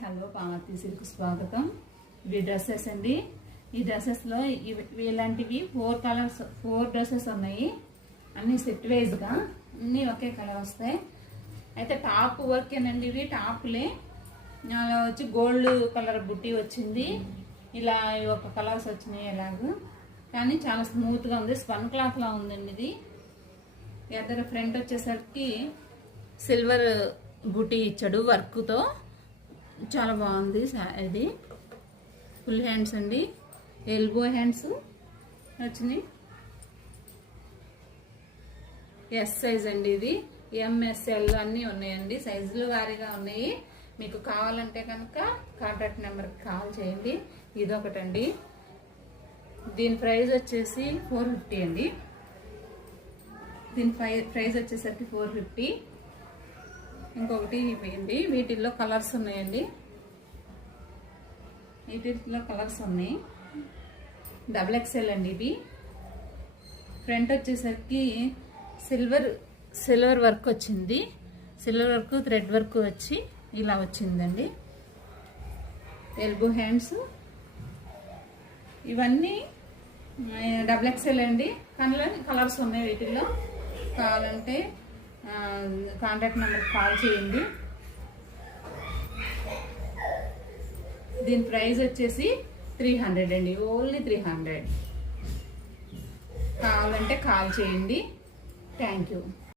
Hello పామతి silk స్వాగతం. ఇవి dresses అండి. ఈ డ్రెస్సెస్లో ఇలాంటివి 4 డ్రెస్సెస్ ఉన్నాయి. అన్నీ సెట్ వైజ్గా అన్నీ ఒకే కలర్ వస్తాయి. అయితే టాప్ వర్కేనండి. ఇవి టాప్లే అలా వచ్చి గోల్డ్ కలర్ బుట్టి వచ్చింది. ఇలా ఒక కలర్స్ వచ్చినాయి ఇలాగ. కానీ చాలా స్మూత్గా ఉంది. స్పన్ క్లాత్లా ఉందండి ఇది. ఎదర ఫ్రంట్ వచ్చేసరికి సిల్వర్ బుటీ ఇచ్చాడు వర్క్తో. చాలా బాగుంది. ఇది ఫుల్ హ్యాండ్స్ అండి. ఎల్బో హ్యాండ్స్ వచ్చినాయి. ఎస్ సైజ్ అండి. ఇది ఎంఎస్ఎల్ అన్నీ ఉన్నాయండి. సైజులు వారీగా ఉన్నాయి. మీకు కావాలంటే కనుక కాంటాక్ట్ నెంబర్కి కాల్ చేయండి. ఇదొకటండి. దీని ప్రైస్ వచ్చేసి 450 అండి. దీని ప్రైస్ వచ్చేసరికి 450. ఇంకొకటి ఇవ్వండి. వీటిల్లో కలర్స్ ఉన్నాయండి. వీటిల్లో కలర్స్ ఉన్నాయి. XXL అండి. ఇది ఫ్రంట్ వచ్చేసరికి సిల్వర్ వర్క్ వచ్చింది. సిల్వర్ వర్క్ థ్రెడ్ వర్క్ వచ్చి ఇలా వచ్చిందండి. ఎల్బో హ్యాండ్స్ ఇవన్నీ XXL అండి. కలర్స్ ఉన్నాయి. వీటిల్లో కావాలంటే కాంటాక్ట్ నెంబర్కి కాల్ చేయండి. దీని ప్రైస్ వచ్చేసి 300 అండి. ఓన్లీ 300. కావాలంటే కాల్ చేయండి. Thank you.